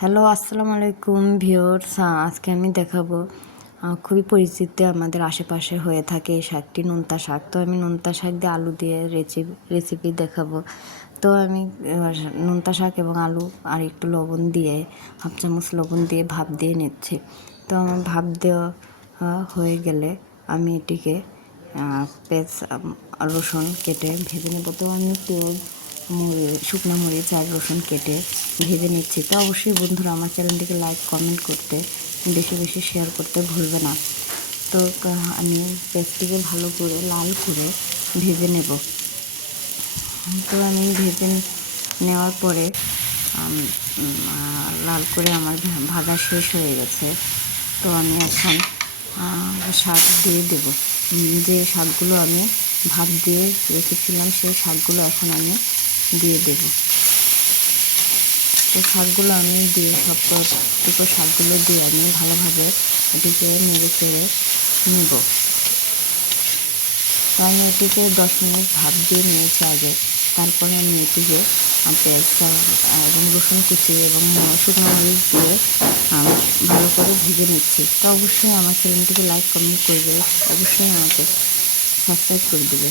Hello, আসসালামু আলাইকুম viewers. আজকে আমি দেখাবো খুবই পরিচিত আমাদের আশেপাশে হয়ে থাকে এই শাকটি নোনতা শাক। তো আমি নোনতা শাক দিয়ে আলু দিয়ে রেসিপি দেখাবো। তো আমি নোনতা শাক এবং আলু আর একটু লবণ দিয়ে হাফ চামচ লবণ দিয়ে ভাপ দিয়ে নিচ্ছি। তো আমার ভাপ দেওয়া হয়ে গেলে আমি এটিকে পেঁয়াজ রসুন কেটে ভেজে নেব। তো আমি পেঁয়াজ শুকনো মরিচ আর রসুন কেটে ভেজে নিচ্ছি। তো অবশ্যই বন্ধুরা আমার চ্যানেলটিকে লাইক কমেন্ট করতে বেশি বেশি শেয়ার করতে ভুলবে না। তো আমি পেঁয়াজটিকে ভালো করে লাল করে ভেজে নেব। তো আমি ভেজে নেওয়ার পরে লাল করে আমার ভাজা শেষ হয়ে গেছে। তো আমি এখন শাক দিয়ে দেবো। যে শাকগুলো আমি ভাত দিয়ে রেখেছিলাম সেই শাকগুলো এখন আমি দিয়ে দেব। তো শাকগুলো আমি দিয়ে সবটুকু শাকগুলো দিয়ে আমি ভালোভাবে এটিকে নেড়ে চেড়ে নেব। তো আমি এটিকে 10 মিনিট ভাপ দিয়ে নিয়েছি আগে। তারপরে আমি এটিকে পেঁয়াজ এবং রসুন কুচি এবং শুকনো মরিচ দিয়ে ভালো করে ভেজে নিচ্ছি। তো অবশ্যই আমার চ্যানেলটিকে লাইক কমেন্ট করবে, অবশ্যই আমাকে সাবস্ক্রাইব করে দেবে।